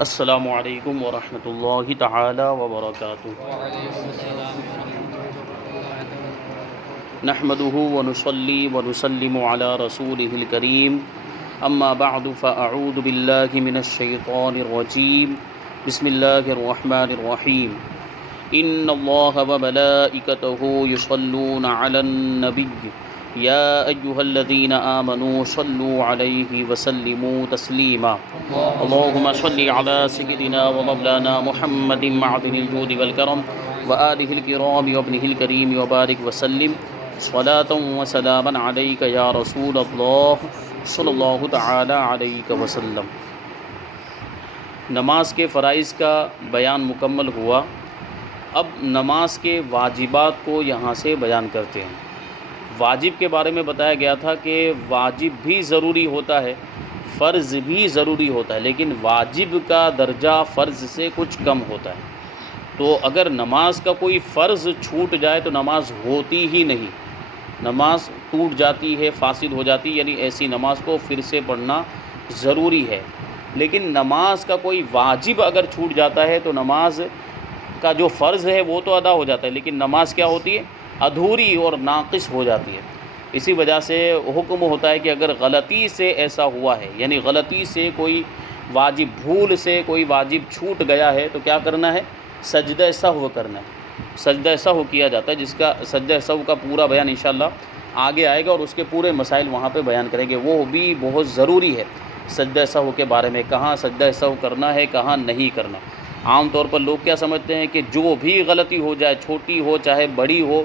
السلام علیکم ورحمۃ اللہ تعالی وبرکاتہ۔ نحمده ونصلي ونسلم على رسوله الكريم، اما بعد فاعوذ باللہ من الشیطان الرجیم، بسم اللہ الرحمن الرحیم۔ ان اللہ وملائکته یصلون علی النبی یا ایہا الذین آمنوا صلوا علیہ وسلموا تسلیما۔ اللہم صل علی سیدنا ومولانا محمد معدن الجود والکرم وآلہ الکرام وابنہ الکریم وبارک وسلم صلاۃ وسلاما علیک یا رسول اللہ صلی اللہ تعالی علیہ وسلم۔ نماز کے فرائض کا بیان مکمل ہوا، اب نماز کے واجبات کو یہاں سے بیان کرتے ہیں۔ واجب کے بارے میں بتایا گیا تھا کہ واجب بھی ضروری ہوتا ہے، فرض بھی ضروری ہوتا ہے، لیکن واجب کا درجہ فرض سے کچھ کم ہوتا ہے۔ تو اگر نماز کا کوئی فرض چھوٹ جائے تو نماز ہوتی ہی نہیں، نماز ٹوٹ جاتی ہے، فاسد ہو جاتی ہے، یعنی ایسی نماز کو پھر سے پڑھنا ضروری ہے۔ لیکن نماز کا کوئی واجب اگر چھوٹ جاتا ہے تو نماز کا جو فرض ہے وہ تو ادا ہو جاتا ہے، لیکن نماز کیا ہوتی ہے؟ ادھوری اور ناقص ہو جاتی ہے۔ اسی وجہ سے حکم ہوتا ہے کہ اگر غلطی سے ایسا ہوا ہے، یعنی غلطی سے کوئی واجب، بھول سے کوئی واجب چھوٹ گیا ہے، تو کیا کرنا ہے؟ سجدہ سہو کرنا ہے۔ سجدہ سہو کیا جاتا ہے، جس کا سجدہ سہو کا پورا بیان انشاءاللہ آگے آئے گا، اور اس کے پورے مسائل وہاں پہ بیان کریں گے۔ وہ بھی بہت ضروری ہے سجدہ سہو کے بارے میں، کہاں سجدہ سہو کرنا ہے، کہاں نہیں کرنا۔ عام طور پر لوگ کیا سمجھتے ہیں کہ جو بھی غلطی ہو جائے، چھوٹی ہو چاہے بڑی ہو،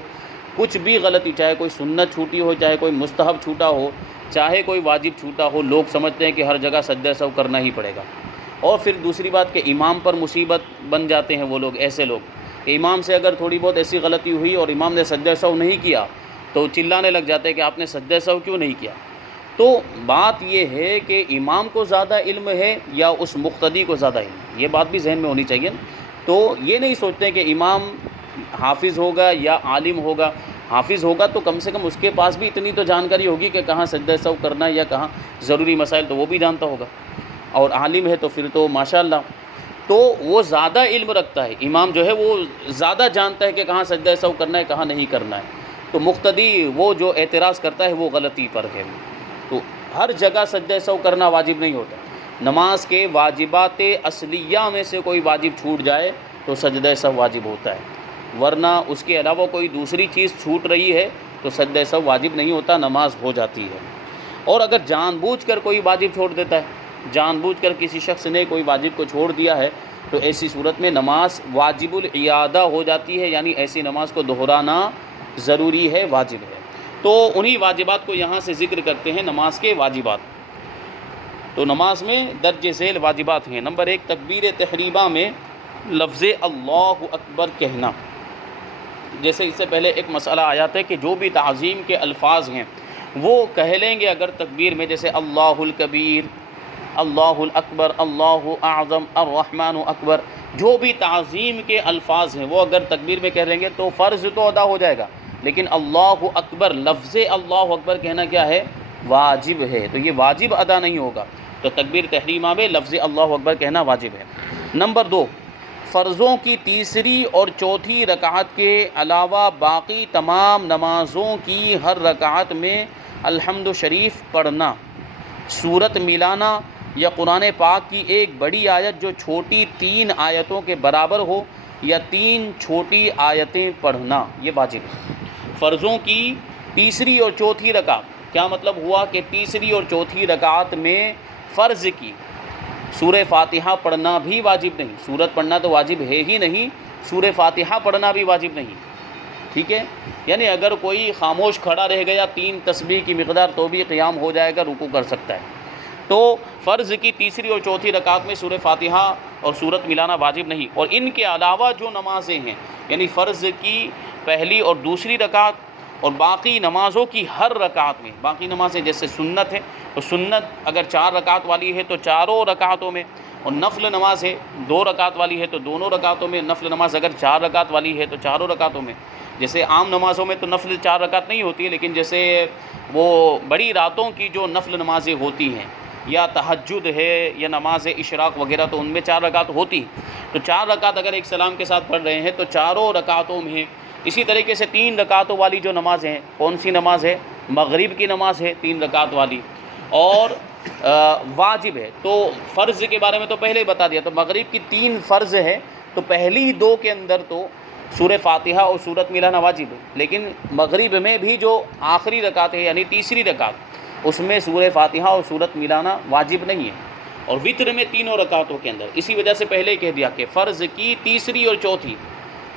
کچھ بھی غلطی، چاہے کوئی سنت چھوٹی ہو، چاہے کوئی مستحب چھوٹا ہو، چاہے کوئی واجب چھوٹا ہو، لوگ سمجھتے ہیں کہ ہر جگہ سجدہ سہو کرنا ہی پڑے گا۔ اور پھر دوسری بات کہ امام پر مصیبت بن جاتے ہیں وہ لوگ، ایسے لوگ کہ امام سے اگر تھوڑی بہت ایسی غلطی ہوئی اور امام نے سجدہ سہو نہیں کیا تو چلانے لگ جاتے ہیں کہ آپ نے سجدہ سہو کیوں نہیں کیا۔ تو بات یہ ہے کہ امام کو زیادہ علم ہے یا اس مقتدی کو زیادہ علم، یہ بات بھی ذہن میں ہونی چاہیے۔ تو یہ نہیں سوچتے کہ امام حافظ ہوگا یا عالم ہوگا، حافظ ہوگا تو کم سے کم اس کے پاس بھی اتنی تو جانکاری ہوگی کہ کہاں سجدہ سہو کرنا ہے یا کہاں ضروری مسائل تو وہ بھی جانتا ہوگا، اور عالم ہے تو پھر تو ماشاءاللہ، تو وہ زیادہ علم رکھتا ہے۔ امام جو ہے وہ زیادہ جانتا ہے کہ کہاں سجدہ سہو کرنا ہے، کہاں نہیں کرنا ہے۔ تو مقتدی وہ جو اعتراض کرتا ہے وہ غلطی پر ہے۔ تو ہر جگہ سجدہ سہو کرنا واجب نہیں ہوتا۔ نماز کے واجبات اصلیہ میں سے کوئی واجب چھوٹ جائے تو سجدہ سہو واجب ہوتا ہے، ورنہ اس کے علاوہ کوئی دوسری چیز چھوٹ رہی ہے تو سجدہ سہو واجب نہیں ہوتا، نماز ہو جاتی ہے۔ اور اگر جان بوجھ کر کوئی واجب چھوڑ دیتا ہے، جان بوجھ کر کسی شخص نے کوئی واجب کو چھوڑ دیا ہے، تو ایسی صورت میں نماز واجب الاعادہ ہو جاتی ہے، یعنی ایسی نماز کو دہرانا ضروری ہے، واجب ہے۔ تو انہی واجبات کو یہاں سے ذکر کرتے ہیں، نماز کے واجبات۔ تو نماز میں درج ذیل واجبات ہیں۔ نمبر 1، تکبیر تحریمہ میں لفظ اللہ اکبر کہنا۔ جیسے اس سے پہلے ایک مسئلہ آیا تھا کہ جو بھی تعظیم کے الفاظ ہیں وہ کہہ لیں گے اگر تکبیر میں، جیسے اللہ الکبیر، اللہ الاکبر، اللہ اعظم، الرحمن اکبر، جو بھی تعظیم کے الفاظ ہیں وہ اگر تکبیر میں کہہ لیں گے تو فرض تو ادا ہو جائے گا، لیکن اللہ اکبر، لفظ اللہ اکبر کہنا کیا ہے؟ واجب ہے، تو یہ واجب ادا نہیں ہوگا۔ تو تکبیر تحریمہ میں لفظ اللہ اکبر کہنا واجب ہے۔ نمبر 2، فرضوں کی تیسری اور چوتھی رکعت کے علاوہ باقی تمام نمازوں کی ہر رکعت میں الحمد شریف پڑھنا، سورت ملانا یا قرآن پاک کی ایک بڑی آیت جو چھوٹی 3 آیتوں کے برابر ہو یا 3 چھوٹی آیتیں پڑھنا، یہ واجب ہے۔ فرضوں کی تیسری اور چوتھی رکعت، کیا مطلب ہوا کہ تیسری اور چوتھی رکعت میں فرض کی سورہ فاتحہ پڑھنا بھی واجب نہیں، سورت پڑھنا تو واجب ہے ہی نہیں، سورہ فاتحہ پڑھنا بھی واجب نہیں، ٹھیک ہے؟ یعنی اگر کوئی خاموش کھڑا رہ گیا 3 تسبیح کی مقدار تو بھی قیام ہو جائے گا، رکوع کر سکتا ہے۔ تو فرض کی تیسری اور چوتھی رکعت میں سورہ فاتحہ اور سورت ملانا واجب نہیں، اور ان کے علاوہ جو نمازیں ہیں، یعنی فرض کی پہلی اور دوسری رکعت اور باقی نمازوں کی ہر رکعت میں، باقی نمازیں جیسے سنت ہے تو سنت اگر 4 رکعت والی ہے تو چاروں رکعتوں میں، اور نفل نماز ہے 2 رکعت والی ہے تو دونوں رکعتوں میں، نفل نماز اگر 4 رکعت والی ہے تو چاروں رکعتوں میں۔ جیسے عام نمازوں میں تو نفل 4 رکعت نہیں ہوتی ہے، لیکن جیسے وہ بڑی راتوں کی جو نفل نمازیں ہوتی ہیں یا تہجد ہے یا نماز اشراق وغیرہ، تو ان میں 4 رکعت ہوتی، تو 4 رکعت اگر ایک سلام کے ساتھ پڑھ رہے ہیں تو چاروں رکعتوں میں اسی طریقے سے 3 رکعتوں والی جو نماز ہیں، کون سی نماز ہے؟ مغرب کی نماز ہے 3 رکعت والی، اور واجب ہے، تو فرض کے بارے میں تو پہلے ہی بتا دیا، تو مغرب کی 3 فرض ہے، تو پہلی 2 کے اندر تو سورہ فاتحہ اور سورت ملانا واجب ہے، لیکن مغرب میں بھی جو آخری رکعت ہے یعنی تیسری رکعت، اس میں سورہ فاتحہ اور سورت ملانا واجب نہیں ہے، اور وطر میں 3 رکعتوں کے اندر، اسی وجہ سے پہلے ہی کہہ دیا کہ فرض کی تیسری اور چوتھی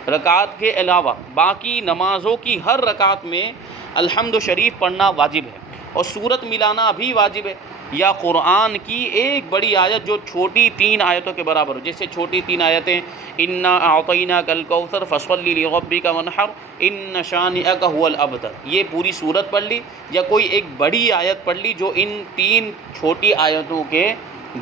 رکعت کے علاوہ باقی نمازوں کی ہر رکعت میں الحمد شریف پڑھنا واجب ہے، اور سورت ملانا بھی واجب ہے، یا قرآن کی ایک بڑی آیت جو چھوٹی 3 آیتوں کے برابر ہو، جیسے چھوٹی 3 آیتیں انا اعطیناک الکوثر فصلی لربک وانحر ان شانئک هو الابتر، یہ پوری سورت پڑھ لی، یا کوئی ایک بڑی آیت پڑھ لی جو ان 3 چھوٹی آیتوں کے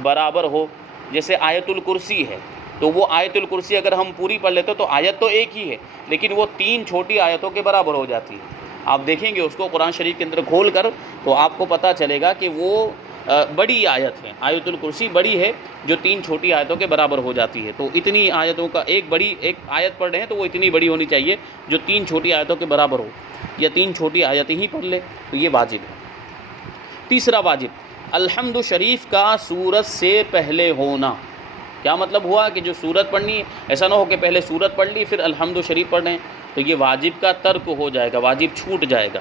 برابر ہو، جیسے آیت الکرسی ہے، تو وہ آیت الکرسی اگر ہم پوری پڑھ لیتے تو آیت تو ایک ہی ہے، لیکن وہ 3 چھوٹی آیتوں کے برابر ہو جاتی ہے۔ آپ دیکھیں گے اس کو قرآن شریف کے اندر کھول کر تو آپ کو پتہ چلے گا کہ وہ بڑی آیت ہے، آیت الکرسی بڑی ہے جو 3 چھوٹی آیتوں کے برابر ہو جاتی ہے، تو اتنی آیتوں کا ایک آیت پڑھ رہے ہیں تو وہ اتنی بڑی ہونی چاہیے جو 3 چھوٹی آیتوں کے برابر ہو، یا 3 چھوٹی آیتیں ہی پڑھ لے تو یہ واجب ہے۔ تیسرا واجب الحمد شریف کا سورت سے پہلے ہونا۔ کیا مطلب ہوا کہ جو سورت پڑھنی ہے، ایسا نہ ہو کہ پہلے سورت پڑھ لی پھر الحمد شریف پڑھ لیں، تو یہ واجب کا ترک ہو جائے گا، واجب چھوٹ جائے گا۔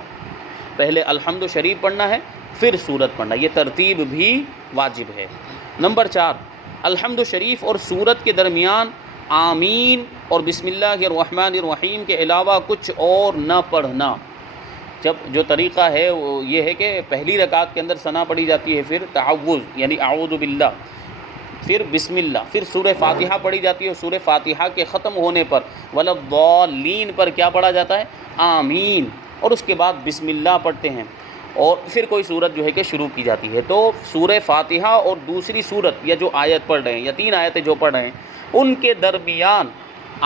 پہلے الحمد شریف پڑھنا ہے پھر سورت پڑھنا، یہ ترتیب بھی واجب ہے۔ نمبر 4، الحمد شریف اور سورت کے درمیان آمین اور بسم اللہ الرحمن الرحیم کے علاوہ کچھ اور نہ پڑھنا۔ جب جو طریقہ ہے وہ یہ ہے کہ پہلی رکعت کے اندر ثنا پڑھی جاتی ہے، پھر تعوذ یعنی اعوذ باللہ، پھر بسم اللہ، پھر سورہ فاتحہ پڑھی جاتی ہے، اور سورہ فاتحہ کے ختم ہونے پر وَلَضَّالِّينَ پر کیا پڑھا جاتا ہے؟ آمین، اور اس کے بعد بسم اللہ پڑھتے ہیں، اور پھر کوئی سورت جو ہے کہ شروع کی جاتی ہے۔ تو سورہ فاتحہ اور دوسری سورت یا جو آیت پڑھ رہے ہیں یا 3 آیتیں جو پڑھ رہے ہیں ان کے درمیان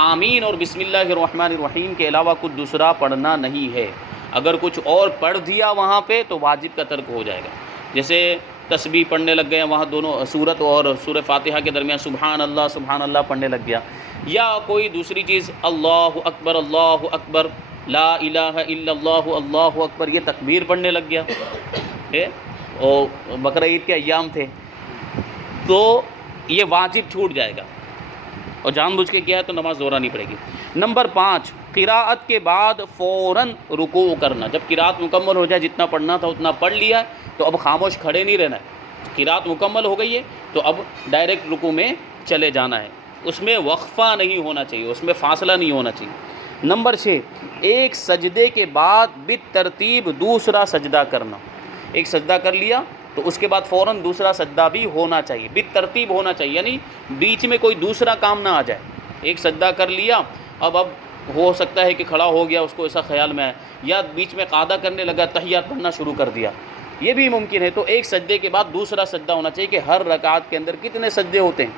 آمین اور بسم اللہ الرحمن الرحیم کے علاوہ کچھ دوسرا پڑھنا نہیں ہے۔ اگر کچھ اور پڑھ دیا وہاں پہ تو واجب کا ترک ہو جائے گا، جیسے تسبیح پڑھنے لگ گئے وہاں دونوں سورت اور سورہ فاتحہ کے درمیان سبحان اللہ پڑھنے لگ گیا، یا کوئی دوسری چیز اللہ اکبر لا الہ الا اللہ اللہ اکبر یہ تکبیر پڑھنے لگ گیا، اور بقرہ عید کے ایام تھے، تو یہ واجب چھوٹ جائے گا، اور جان بوجھ کے کیا ہے تو نماز دہرانی پڑے گی۔ نمبر 5، قراءت کے بعد فوراً رکوع کرنا۔ جب قراءت مکمل ہو جائے، جتنا پڑھنا تھا اتنا پڑھ لیا تو اب خاموش کھڑے نہیں رہنا ہے، قراءت مکمل ہو گئی ہے تو اب ڈائریکٹ رکوع میں چلے جانا ہے، اس میں وقفہ نہیں ہونا چاہیے، اس میں فاصلہ نہیں ہونا چاہیے۔ نمبر 6، ایک سجدے کے بعد بالترتیب دوسرا سجدہ کرنا۔ ایک سجدہ کر لیا تو اس کے بعد فوراً دوسرا سجدہ بھی ہونا چاہیے، بالترتیب ہونا چاہیے، یعنی بیچ میں کوئی دوسرا کام نہ آ جائے۔ ایک سجدہ کر لیا، اب ہو سکتا ہے کہ کھڑا ہو گیا، اس کو ایسا خیال میں آئے، یا بیچ میں قعدہ کرنے لگا، تحیات پڑھنا شروع کر دیا، یہ بھی ممکن ہے۔ تو ایک سجدے کے بعد دوسرا سجدہ ہونا چاہیے کہ ہر رکعت کے اندر کتنے سجدے ہوتے ہیں؟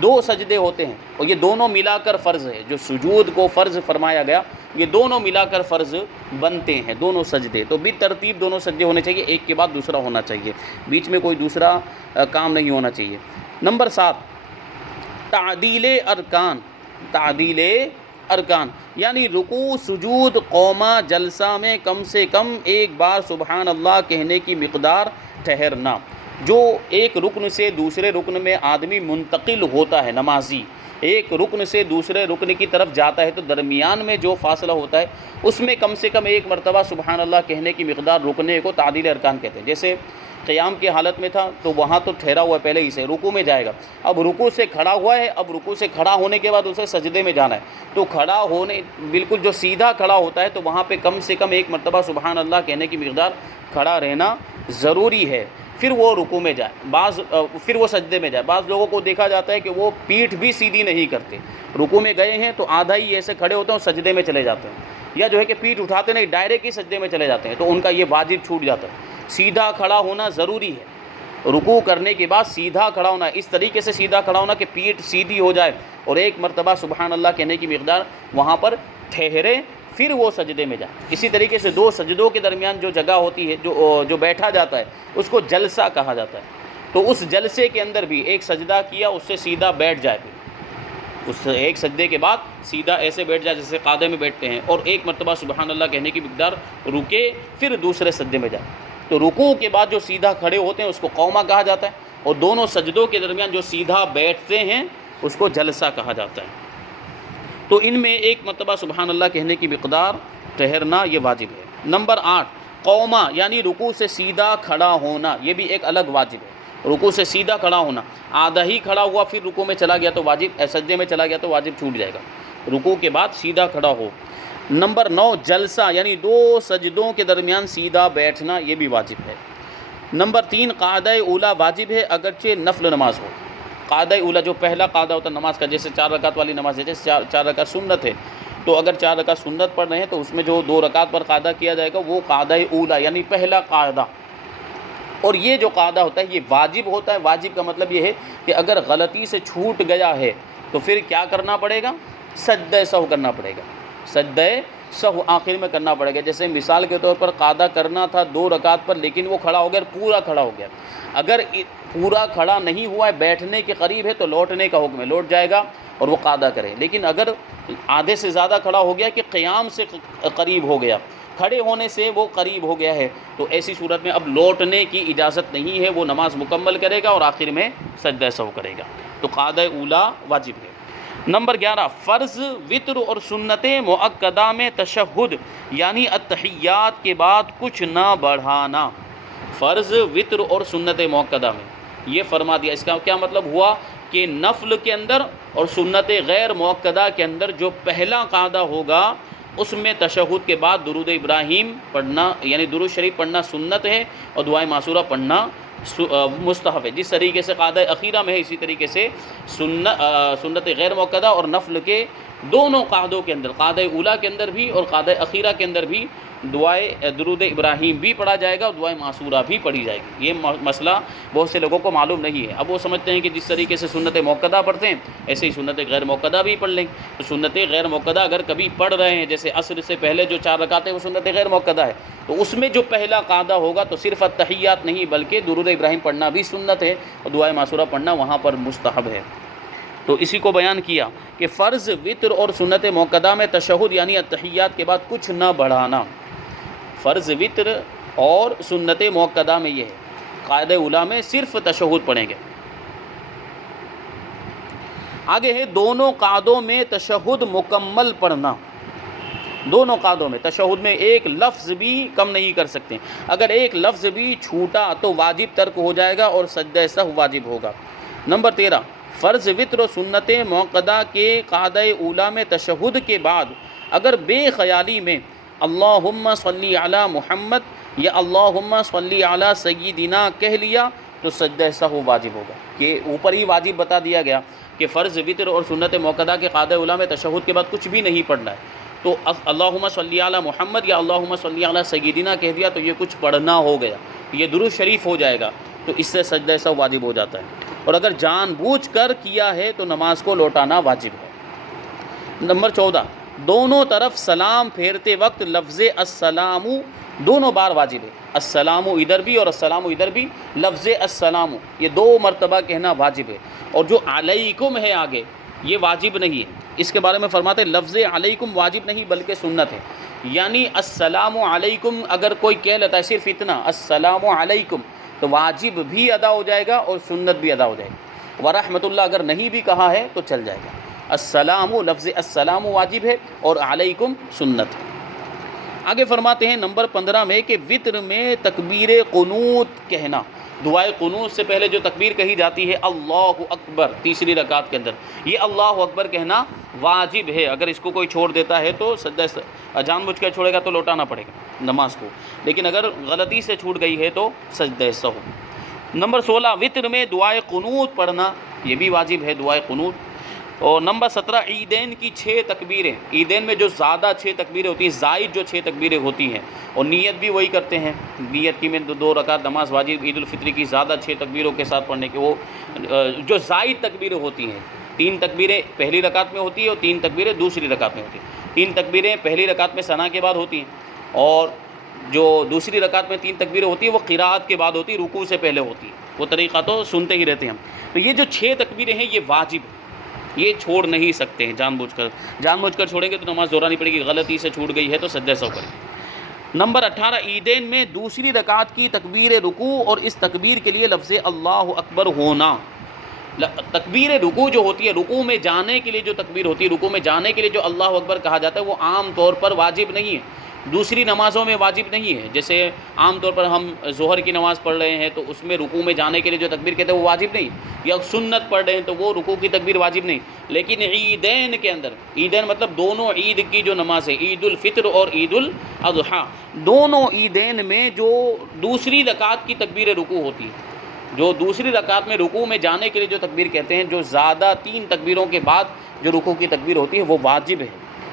2 سجدے ہوتے ہیں، اور یہ دونوں ملا کر فرض ہے، جو سجود کو فرض فرمایا گیا یہ دونوں ملا کر فرض بنتے ہیں، دونوں سجدے۔ تو بالترتیب دونوں سجدے ہونے چاہیے، ایک کے بعد دوسرا ہونا چاہیے، بیچ میں کوئی دوسرا کام نہیں ہونا چاہیے۔ نمبر 7، تعدیل ارکان، یعنی رکوع سجود قومہ جلسہ میں کم سے کم ایک بار سبحان اللہ کہنے کی مقدار ٹھہرنا۔ جو ایک رکن سے دوسرے رکن میں آدمی منتقل ہوتا ہے، نمازی ایک رکن سے دوسرے رکن کی طرف جاتا ہے تو درمیان میں جو فاصلہ ہوتا ہے اس میں کم سے کم ایک مرتبہ سبحان اللہ کہنے کی مقدار رکنے کو تعدیل ارکان کہتے ہیں۔ جیسے قیام کی حالت میں تھا تو وہاں تو ٹھہرا ہوا ہے پہلے ہی سے، رکوع میں جائے گا، اب رکوع سے کھڑا ہوا ہے، اب رکوع سے کھڑا ہونے کے بعد اسے سجدے میں جانا ہے، تو کھڑا ہونے بالکل جو سیدھا کھڑا ہوتا ہے تو وہاں پہ کم سے کم ایک مرتبہ سبحان اللہ کہنے کی مقدار کھڑا رہنا ضروری ہے، پھر وہ رکوع میں جائے، پھر وہ سجدے میں جائے۔ بعض لوگوں کو دیکھا جاتا ہے کہ وہ پیٹھ بھی سیدھی نہیں کرتے، رکوع میں گئے ہیں تو آدھا ہی ایسے کھڑے ہوتے ہیں اور سجدے میں چلے جاتے ہیں، یا جو ہے کہ پیٹھ اٹھاتے نہیں، ڈائریکٹ ہی سجدے میں چلے جاتے ہیں، تو ان کا یہ واجب چھوٹ جاتا ہے۔ سیدھا کھڑا ہونا ضروری ہے، رکوع کرنے کے بعد سیدھا کھڑا ہونا، اس طریقے سے سیدھا کھڑا ہونا کہ پیٹھ سیدھی ہو جائے اور ایک مرتبہ سبحان اللہ کہنے کی مقدار وہاں پر ٹھہرے، پھر وہ سجدے میں جائے۔ اسی طریقے سے 2 سجدوں کے درمیان جو جگہ ہوتی ہے، جو بیٹھا جاتا ہے اس کو جلسہ کہا جاتا ہے۔ تو اس جلسے کے اندر بھی ایک سجدہ کیا، اس سے سیدھا بیٹھ جائے، پھر اس ایک سجدے کے بعد سیدھا ایسے بیٹھ جائے جیسے قاعدے میں بیٹھتے ہیں، اور ایک مرتبہ سبحان اللہ کہنے کی مقدار رکے، پھر دوسرے سجدے میں جائے۔ تو رکوع کے بعد جو سیدھا کھڑے ہوتے ہیں اس کو قومہ کہا جاتا ہے، اور دونوں سجدوں کے درمیان جو سیدھا بیٹھتے ہیں اس کو جلسہ کہا جاتا ہے۔ تو ان میں ایک مرتبہ سبحان اللہ کہنے کی مقدار ٹھہرنا یہ واجب ہے۔ نمبر 8 قومہ یعنی رکوع سے سیدھا کھڑا ہونا، یہ بھی ایک الگ واجب ہے۔ رکوع سے سیدھا کھڑا ہونا، آدھا ہی کھڑا ہوا پھر رکوع میں چلا گیا تو واجب، سجدے میں چلا گیا تو واجب چھوٹ جائے گا۔ رکوع کے بعد سیدھا کھڑا ہو۔ نمبر 9 جلسہ یعنی 2 سجدوں کے درمیان سیدھا بیٹھنا، یہ بھی واجب ہے۔ نمبر 3 قاعدہ اولا واجب ہے اگرچہ نفل نماز ہو۔ قاعدہ اولا جو پہلا قاعدہ ہوتا ہے نماز کا، جیسے 4 رکعت والی نماز ہے، جیسے 4 رکعت سنت ہے، تو اگر 4 رکعت سنت پڑھ رہے ہیں تو اس میں جو 2 رکعت پر قاعدہ کیا جائے گا وہ قاعدہ اولا یعنی پہلا قاعدہ۔ اور یہ جو قاعدہ ہوتا ہے یہ واجب ہوتا ہے۔ واجب کا مطلب یہ ہے کہ اگر غلطی سے چھوٹ گیا ہے تو پھر کیا کرنا پڑے گا؟ سجدہ سہو کرنا پڑے گا، سجدہ سہو آخر میں کرنا پڑے گا۔ جیسے مثال کے طور پر قاعدہ کرنا تھا 2 رکعت پر، لیکن وہ کھڑا ہو گیا، پورا کھڑا ہو گیا۔ اگر پورا کھڑا نہیں ہوا ہے، بیٹھنے کے قریب ہے، تو لوٹنے کا حکم ہے، لوٹ جائے گا اور وہ قاعدہ کرے۔ لیکن اگر آدھے سے زیادہ کھڑا ہو گیا کہ قیام سے قریب ہو گیا، کھڑے ہونے سے وہ قریب ہو گیا ہے، تو ایسی صورت میں اب لوٹنے کی اجازت نہیں ہے، وہ نماز مکمل کرے گا اور آخر میں سجدہ سہو کرے گا۔ تو قاعدہ اولا واجب ہے۔ نمبر 11 فرض، وتر اور سنت مؤکدہ میں تشہد یعنی التحیات کے بعد کچھ نہ بڑھانا۔ فرض، وتر اور سنت مؤکدہ میں یہ فرما دیا۔ اس کا کیا مطلب ہوا کہ نفل کے اندر اور سنت غیر مؤکدہ کے اندر جو پہلا قاعدہ ہوگا اس میں تشہد کے بعد درود ابراہیم پڑھنا یعنی درود شریف پڑھنا سنت ہے، اور دعائے معصورہ پڑھنا مستحب ہے۔ جس طریقے سے قاعدہ اخیرہ میں ہے، اسی طریقے سے سنت غیر مؤکدہ اور نفل کے دونوں قاعدوں کے اندر، قاعدہ اولا کے اندر بھی اور قاعدہ اخیرہ کے اندر بھی دعائے درود ابراہیم بھی پڑھا جائے گا اور دعائے معصورہ بھی پڑھی جائے گی۔ یہ مسئلہ بہت سے لوگوں کو معلوم نہیں ہے۔ اب وہ سمجھتے ہیں کہ جس طریقے سے سنت مؤکدہ پڑھتے ہیں ایسے ہی سنت غیر مؤکدہ بھی پڑھ لیں۔ تو سنت غیر مؤکدہ اگر کبھی پڑھ رہے ہیں، جیسے عصر سے پہلے جو 4 رکعتیں وہ سنت غیر مؤکدہ ہے، تو اس میں جو پہلا قاعدہ ہوگا تو صرف التحیات نہیں بلکہ درود ابراہیم پڑھنا بھی سنت ہے اور دعائے معصورہ پڑھنا وہاں پر مستحب ہے۔ تو اسی کو بیان کیا کہ فرض، وتر اور سنت مؤکدہ میں تشہد یعنی التحیات کے بعد کچھ نہ بڑھانا۔ فرض، وتر اور سنت مؤکدہ میں یہ ہے، قاعدہ اولا میں صرف تشہد پڑھیں گے۔ آگے ہے دونوں قاعدوں میں تشہد مکمل پڑھنا۔ دونوں قاعدوں میں تشہد میں ایک لفظ بھی کم نہیں کر سکتے۔ اگر ایک لفظ بھی چھوٹا تو واجب ترک ہو جائے گا اور سجدہ سہو واجب ہوگا۔ نمبر 13 فرض، وتر و سنت مؤکدہ کے قاعدہ اولا میں تشہد کے بعد اگر بے خیالی میں اللہم صلی علی محمد یا اللہم صلی علی سیدنا کہہ لیا تو سجدہ سہو واجب ہوگا۔ کہ اوپر ہی واجب بتا دیا گیا کہ فرض، وتر اور سنت مؤکدہ کے قاعدہ اولا میں تشہد کے بعد کچھ بھی نہیں پڑھنا ہے، تو اللہم صلی علی محمد یا اللہم صلی علی سیدنا کہہ دیا تو یہ کچھ پڑھنا ہو گیا، یہ درود شریف ہو جائے گا، تو اس سے سجدہ سہو واجب ہو جاتا ہے۔ اور اگر جان بوجھ کر کیا ہے تو نماز کو لوٹانا واجب ہے۔ نمبر 14 دونوں طرف سلام پھیرتے وقت لفظ السلام دونوں بار واجب ہے۔ السلام ادھر بھی اور السلام ادھر بھی، لفظ السلام یہ 2 مرتبہ کہنا واجب ہے۔ اور جو علیکم ہے آگے یہ واجب نہیں ہے، اس کے بارے میں فرماتے ہیں لفظ علیکم واجب نہیں بلکہ سنت ہے۔ یعنی السلام علیکم اگر کوئی کہہ لیتا ہے صرف اتنا السلام علیکم تو واجب بھی ادا ہو جائے گا اور سنت بھی ادا ہو جائے گی۔ ورحمۃ اللہ اگر نہیں بھی کہا ہے تو چل جائے گا۔ السلام لفظ السلام واجب ہے اور علیکم سنت ہے۔ آگے فرماتے ہیں نمبر 15 میں کہ وتر میں تکبیر قنوت کہنا، دعائے قنوت سے پہلے جو تکبیر کہی جاتی ہے اللہ اکبر، تیسری رکعت کے اندر یہ اللہ اکبر کہنا واجب ہے۔ اگر اس کو کوئی چھوڑ دیتا ہے تو سجدہ جان بوجھ کر چھوڑے گا تو لوٹانا پڑے گا نماز کو، لیکن اگر غلطی سے چھوٹ گئی ہے تو سجدہ سہو۔ نمبر 16 وتر میں دعائے قنوت پڑھنا، یہ بھی واجب ہے دعائے قنوت۔ اور نمبر 17 عیدین کی 6 تکبیریں، عیدین میں جو زیادہ 6 تکبیریں ہوتی ہیں، زائد جو 6 تکبیریں ہوتی ہیں، اور نیت بھی وہی کرتے ہیں، نیت کی میں 2 رکعت نماز واجب عید الفطر کی زیادہ 6 تکبیروں کے ساتھ پڑھنے کے، وہ جو زائد تکبیریں ہوتی ہیں، 3 تکبیریں پہلی رکعت میں ہوتی ہیں اور 3 تکبیریں دوسری رکعت میں ہوتی ہیں۔ 3 تکبیریں پہلی رکعت میں ثنا کے بعد ہوتی ہیں اور جو دوسری رکعت میں 3 تکبیریں ہوتی ہیں وہ قراءت کے بعد ہوتی ہیں، رکوع سے پہلے ہوتی ہیں۔ وہ طریقہ تو سنتے ہی رہتے ہیں ہم. تو یہ جو 6 تکبیریں ہیں یہ واجب ہیں، یہ چھوڑ نہیں سکتے ہیں جان بوجھ کر چھوڑیں گے تو نماز دہرانی پڑے گی، غلطی سے چھوٹ گئی ہے تو سجدہ سہو کریں. نمبر 18 عیدین میں دوسری رکعت کی تکبیر رکوع اور اس تکبیر کے لیے لفظ اللہ اکبر ہونا. تکبیر رکوع جو ہوتی ہے، رکوع میں جانے کے لیے جو تکبیر ہوتی ہے، رکوع میں جانے کے لیے جو اللہ اکبر کہا جاتا ہے وہ عام طور پر واجب نہیں ہے، دوسری نمازوں میں واجب نہیں ہے. جیسے عام طور پر ہم ظہر کی نماز پڑھ رہے ہیں تو اس میں رکوع میں جانے کے لیے جو تکبیر کہتے ہیں وہ واجب نہیں، یا سنت پڑھ رہے ہیں تو وہ رکوع کی تکبیر واجب نہیں. لیکن عیدین کے اندر، عیدین مطلب دونوں عید کی جو نماز ہے، عید الفطر اور عید الاضحیٰ، دونوں عیدین میں جو دوسری رکعت کی تکبیر رکوع ہوتی ہے، جو دوسری رکعت میں رکوع میں جانے کے لیے جو تکبیر کہتے ہیں، جو زیادہ 3 تکبیروں کے بعد جو رکوع کی تکبیر ہوتی ہے وہ واجب ہے.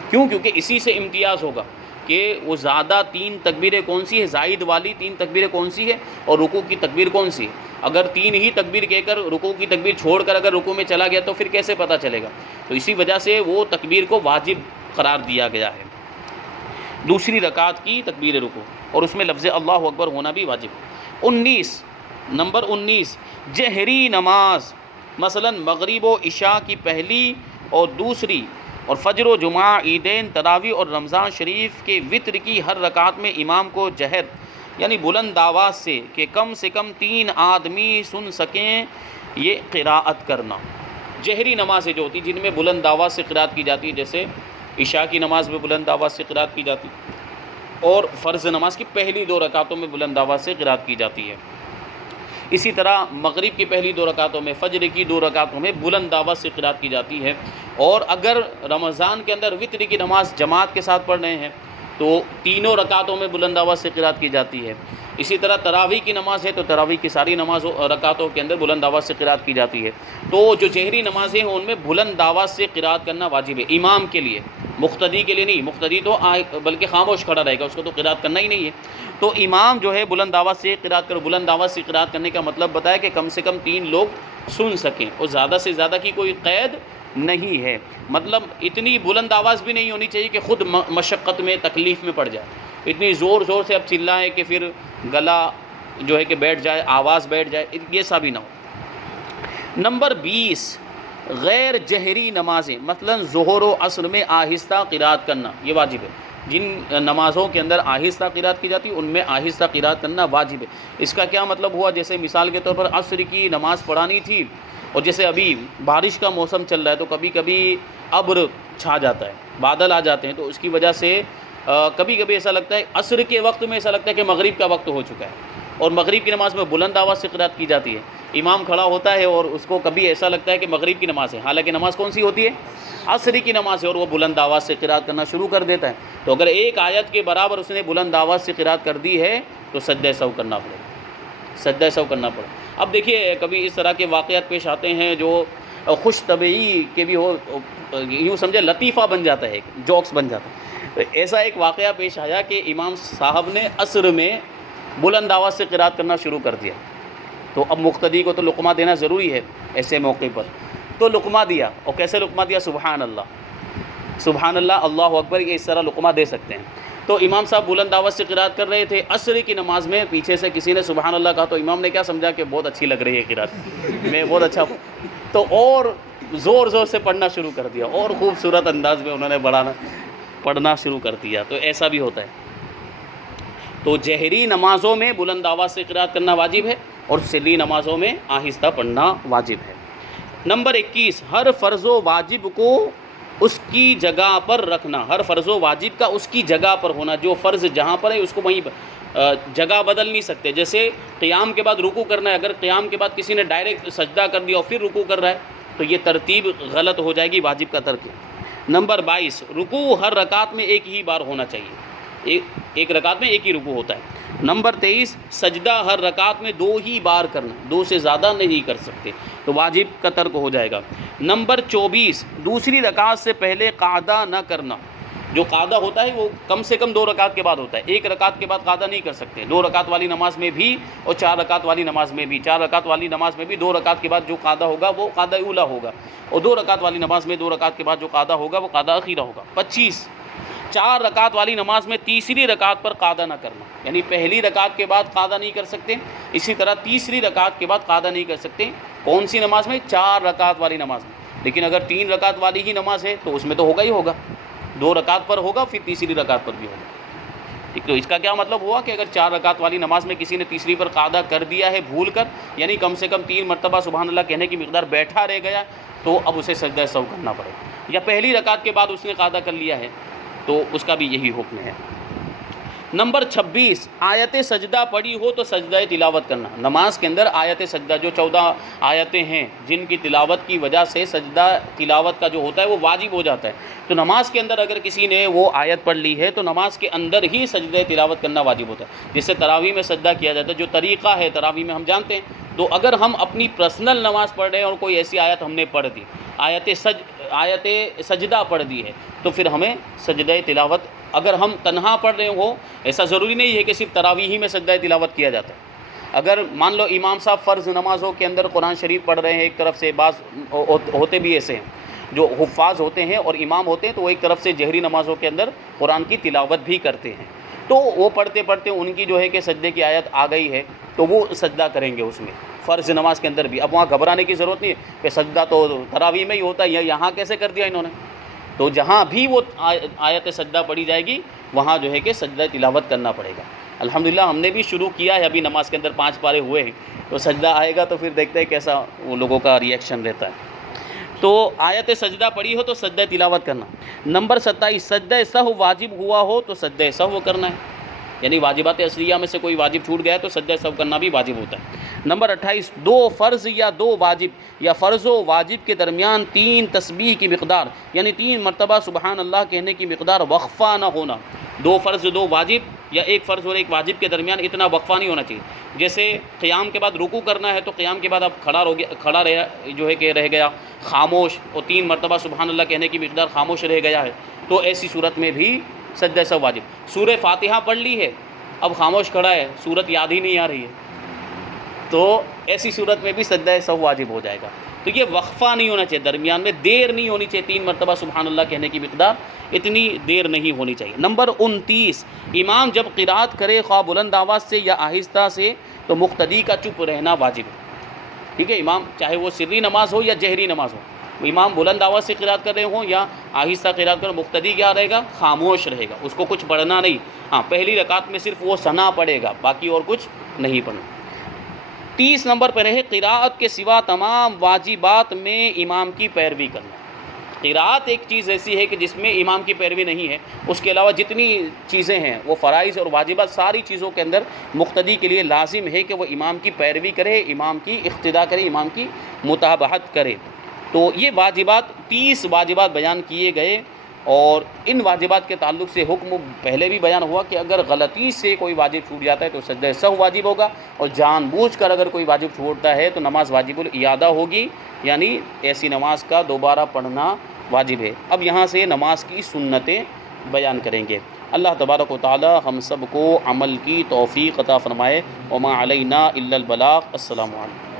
کیوں؟ کیونکہ اسی سے امتیاز ہوگا کہ وہ زیادہ 3 تکبیریں کون سی ہے، زائد والی 3 تکبیریں کون سی ہے اور رکوع کی تکبیر کون سی ہے. اگر 3 ہی تکبیر کہہ کر رکوع کی تکبیر چھوڑ کر اگر رکوع میں چلا گیا تو پھر کیسے پتہ چلے گا؟ تو اسی وجہ سے وہ تکبیر کو واجب قرار دیا گیا ہے، دوسری رکعت کی تکبیر رکوع، اور اس میں لفظ اللہ اکبر ہونا بھی واجب ہے. نمبر 19 جہری نماز، مثلا مغرب و عشاء کی پہلی اور دوسری اور فجر و جمعہ، عیدین، تراویح اور رمضان شریف کے وتر کی ہر رکعت میں امام کو جہر یعنی بلند آواز سے کم 3 آدمی سن سکیں یہ قراءت کرنا. جہری نمازیں جو ہوتی جن میں بلند آواز سے قراءت کی جاتی ہے، جیسے عشاء کی نماز میں بلند آواز سے قراءت کی جاتی اور فرض نماز کی پہلی 2 رکعتوں میں بلند آواز سے قراءت کی جاتی ہے. اسی طرح مغرب کی پہلی 2 رکعتوں میں، فجر کی 2 رکعتوں میں بلند آواز سے قراءت کی جاتی ہے. اور اگر رمضان کے اندر وتر کی نماز جماعت کے ساتھ پڑھ رہے ہیں تو 3 رکعتوں میں بلند آواز سے قراءت کی جاتی ہے. اسی طرح تراویح کی نماز ہے تو تراویح کی ساری رکعتوں کے اندر بلند آواز سے قراءت کی جاتی ہے. تو جو جہری نمازیں ہیں ان میں بلند آواز سے قراءت کرنا واجب ہے، امام کے لیے، مقتدی کے لیے نہیں. مقتدی تو بلکہ خاموش کھڑا رہے گا، اس کو تو قراءت کرنا ہی نہیں ہے. تو امام جو ہے بلند آواز سے قراءت کرو. بلند آواز سے قراءت کرنے کا مطلب بتایا کہ کم سے کم 3 لوگ سن سکیں، اور زیادہ سے زیادہ کی کوئی قید نہیں ہے. مطلب اتنی بلند آواز بھی نہیں ہونی چاہیے کہ خود مشقت میں، تکلیف میں پڑ جائے، اتنی زور سے اب چلائیں کہ پھر گلا جو ہے کہ بیٹھ جائے، آواز بیٹھ جائے، یہ سا بھی نہ ہو. نمبر 20 غیر جہری نمازیں، مثلا ظہر و عصر میں آہستہ قراءت کرنا یہ واجب ہے. جن نمازوں کے اندر آہستہ قراءت کی جاتی ہے ان میں آہستہ قراءت کرنا واجب ہے. اس کا کیا مطلب ہوا؟ جیسے مثال کے طور پر عصر کی نماز پڑھانی تھی اور جیسے ابھی بارش کا موسم چل رہا ہے تو کبھی کبھی ابر چھا جاتا ہے، بادل آ جاتے ہیں، تو اس کی وجہ سے کبھی کبھی ایسا لگتا ہے عصر کے وقت میں ایسا لگتا ہے کہ مغرب کا وقت ہو چکا ہے، اور مغرب کی نماز میں بلند آواز سے قراءت کی جاتی ہے. امام کھڑا ہوتا ہے اور اس کو کبھی ایسا لگتا ہے کہ مغرب کی نماز ہے، حالانکہ نماز کون سی ہوتی ہے؟ عصر کی نماز ہے، اور وہ بلند آواز سے قراءت کرنا شروع کر دیتا ہے. تو اگر ایک آیت کے برابر اس نے بلند آواز سے قراءت کر دی ہے تو سجدہ سہو کرنا پڑے گا، سجدہ سہو کرنا پڑے. اب دیکھیے کبھی اس طرح کے واقعات پیش آتے ہیں جو خوش طبعی کے بھی ہو، یوں سمجھے لطیفہ بن جاتا ہے، ایک جوکس بن جاتا ہے. تو ایسا ایک واقعہ پیش آیا کہ امام صاحب نے عصر میں بلند آواز سے قراءت کرنا شروع کر دیا. تو اب مقتدی کو تو لقمہ دینا ضروری ہے ایسے موقع پر، تو لقمہ دیا. اور کیسے لقمہ دیا؟ سبحان اللہ، سبحان اللہ، اللہ اکبر، یہ اس طرح لقمہ دے سکتے ہیں. تو امام صاحب بلند آواز سے قراءت کر رہے تھے، عصر کی نماز میں پیچھے سے کسی نے سبحان اللہ کہا تو امام نے کیا سمجھا کہ بہت اچھی لگ رہی ہے قراءت، میں بہت اچھا، تو اور زور سے پڑھنا شروع کر دیا، اور خوبصورت انداز میں انہوں نے پڑھنا شروع کر دیا. تو ایسا بھی ہوتا ہے. تو جہری نمازوں میں بلند آواز سے قراءت کرنا واجب ہے اور سری نمازوں میں آہستہ پڑھنا واجب ہے. نمبر 21 ہر فرض و واجب کو اس کی جگہ پر رکھنا، ہر فرض و واجب کا اس کی جگہ پر ہونا. جو فرض جہاں پر ہے اس کو وہیں جگہ بدل نہیں سکتے. جیسے قیام کے بعد رکوع کرنا ہے، اگر قیام کے بعد کسی نے ڈائریکٹ سجدہ کر دیا اور پھر رکوع کر رہا ہے تو یہ ترتیب غلط ہو جائے گی، واجب کا ترک ہے. نمبر 22 رکوع ہر رکعت میں ایک ہی بار ہونا چاہیے، ایک رکعت میں ایک ہی رکوع ہوتا ہے. نمبر 23 سجدہ ہر رکعت میں 2 ہی بار کرنا، 2 سے زیادہ نہیں کر سکتے، تو واجب کا ترک ہو جائے گا. نمبر 24 دوسری رکعت سے پہلے قعدہ نہ کرنا. جو قعدہ ہوتا ہے وہ کم سے کم 2 رکعت کے بعد ہوتا ہے، 1 رکعت کے بعد قعدہ نہیں کر سکتے. 2 رکعت والی نماز میں بھی اور 4 رکعت والی نماز میں بھی. 4 رکعت والی نماز میں بھی 2 رکعت کے بعد جو قعدہ ہوگا وہ قعدہ اولا ہوگا، اور 2 رکعت والی نماز میں 2 رکعت کے بعد جو قعدہ ہوگا وہ قعدہ اخیرہ ہوگا. 25 4 رکعت والی نماز میں تیسری رکعت پر قاعدہ نہ کرنا، یعنی پہلی رکعت کے بعد قاعدہ نہیں کر سکتے، اسی طرح تیسری رکعت کے بعد قاعدہ نہیں کر سکتے۔ کون سی نماز میں؟ 4 رکعت والی نماز میں۔ لیکن اگر 3 رکعت والی ہی نماز ہے تو اس میں تو ہوگا ہی ہوگا، 2 رکعت پر ہوگا، پھر تیسری رکعت پر بھی ہوگا۔ ٹھیک، تو اس کا کیا مطلب ہوا کہ اگر 4 رکعت والی نماز میں کسی نے تیسری پر قاعدہ کر دیا ہے بھول کر، یعنی کم سے کم 3 مرتبہ سبحان اللہ کہنے کی مقدار بیٹھا رہ گیا، تو اب اسے سجدہ سہو کرنا پڑے گا۔ یا پہلی رکعت کے بعد اس نے قاعدہ کر لیا ہے تو اس کا بھی یہی حکم ہے۔ نمبر 26، آیت سجدہ پڑھی ہو تو سجدہ تلاوت کرنا۔ نماز کے اندر آیت سجدہ جو 14 آیتیں ہیں جن کی تلاوت کی وجہ سے سجدہ تلاوت کا جو ہوتا ہے وہ واجب ہو جاتا ہے، تو نماز کے اندر اگر کسی نے وہ آیت پڑھ لی ہے تو نماز کے اندر ہی سجدہ تلاوت کرنا واجب ہوتا ہے، جس سے تراویح میں سجدہ کیا جاتا ہے۔ جو طریقہ ہے تراویح میں ہم جانتے ہیں، تو اگر ہم اپنی پرسنل نماز پڑھ رہے ہیں اور کوئی ایسی آیت ہم نے پڑھ دی، آیت سجدہ پڑھ دی ہے، تو پھر ہمیں سجدہ تلاوت، اگر ہم تنہا پڑھ رہے ہوں، ایسا ضروری نہیں ہے کہ صرف تراویح ہی میں سجدہ تلاوت کیا جاتا ہے۔ اگر مان لو امام صاحب فرض نمازوں کے اندر قرآن شریف پڑھ رہے ہیں، ایک طرف سے بعض ہوتے بھی ایسے ہیں جو حفاظ ہوتے ہیں اور امام ہوتے ہیں، تو وہ ایک طرف سے جہری نمازوں کے اندر قرآن کی تلاوت بھی کرتے ہیں، تو وہ پڑھتے پڑھتے ان کی جو ہے کہ سجدے کی آیت آ گئی ہے تو وہ سجدہ کریں گے اس میں، فرض نماز کے اندر بھی۔ اب وہاں گھبرانے کی ضرورت نہیں ہے کہ سجدہ تو تراویح میں ہی ہوتا ہے، یہاں کیسے کر دیا انہوں نے، تو جہاں بھی وہ آیت سجدہ پڑھی جائے گی وہاں جو ہے کہ سجدہ تلاوت کرنا پڑے گا۔ الحمدللہ ہم نے بھی شروع کیا ہے، ابھی نماز کے اندر 5 پارے ہوئے ہیں، تو سجدہ آئے گا تو پھر دیکھتے ہیں کیسا وہ لوگوں کا ریئیکشن رہتا ہے۔ تو آیت سجدہ پڑھی ہو تو سجدہ تلاوت کرنا۔ نمبر 27، سجدہ سہو واجب ہوا ہو تو سجدہ سہو کرنا ہے، یعنی واجبات اصلیہ میں سے کوئی واجب چھوٹ گیا ہے تو سجدہ سہو کرنا بھی واجب ہوتا ہے۔ نمبر 28، 2 فرض یا 2 واجب یا فرض و واجب کے درمیان 3 تسبیح کی مقدار، یعنی 3 مرتبہ سبحان اللہ کہنے کی مقدار وقفہ نہ ہونا۔ 2 فرض 2 واجب یا 1 فرض اور 1 واجب کے درمیان اتنا وقفہ نہیں ہونا چاہیے۔ جیسے قیام کے بعد رکوع کرنا ہے تو قیام کے بعد اب کھڑا رہ گیا خاموش، اور 3 مرتبہ سبحان اللہ کہنے کی مقدار خاموش رہ گیا ہے، تو ایسی صورت میں بھی سجدہ سہو واجب۔ سورہ فاتحہ پڑھ لی ہے، اب خاموش کھڑا ہے، سورت یاد ہی نہیں آ رہی ہے، تو ایسی صورت میں بھی سجدہ سہو واجب ہو جائے گا۔ تو یہ وقفہ نہیں ہونا چاہیے، درمیان میں دیر نہیں ہونی چاہیے، 3 مرتبہ سبحان اللہ کہنے کی مقدار اتنی دیر نہیں ہونی چاہیے۔ نمبر 29، امام جب قرات کرے خواہ بلند آواز سے یا آہستہ سے تو مقتدی کا چپ رہنا واجب ہے۔ ٹھیک ہے، امام چاہے وہ سری نماز ہو یا جہری نماز ہو، امام بلند آواز سے قرات کر رہے ہوں یا آہستہ قرات کر، مقتدی کیا رہے گا؟ خاموش رہے گا، اس کو کچھ پڑھنا نہیں۔ ہاں، پہلی رکعت میں صرف وہ ثنا پڑھے گا، باقی اور کچھ نہیں پڑھنا۔ 30 نمبر پر ہے قراءت کے سوا تمام واجبات میں امام کی پیروی کرنا۔ قراءت ایک چیز ایسی ہے کہ جس میں امام کی پیروی نہیں ہے، اس کے علاوہ جتنی چیزیں ہیں وہ فرائض اور واجبات، ساری چیزوں کے اندر مقتدی کے لیے لازم ہے کہ وہ امام کی پیروی کرے، امام کی اقتداء کرے، امام کی متابعت کرے۔ تو یہ واجبات 30 واجبات بیان کیے گئے، اور ان واجبات کے تعلق سے حکم پہلے بھی بیان ہوا کہ اگر غلطی سے کوئی واجب چھوٹ جاتا ہے تو سجدہ سہو واجب ہوگا، اور جان بوجھ کر اگر کوئی واجب چھوٹتا ہے تو نماز واجب الاعادہ ہوگی، یعنی ایسی نماز کا دوبارہ پڑھنا واجب ہے۔ اب یہاں سے نماز کی سنتیں بیان کریں گے۔ اللہ تبارک و تعالی ہم سب کو عمل کی توفیق عطا فرمائے۔ وما علینا الا البلاغ۔ السلام علیکم۔